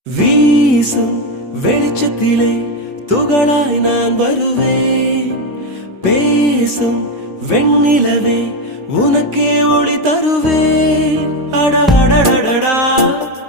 வீசும் வெளிச்சத்திலே துகளாய் நான் வருவேன். பேசும் வெண்ணிலவே உனக்கே ஒளி தருவேன். அட அடடடடா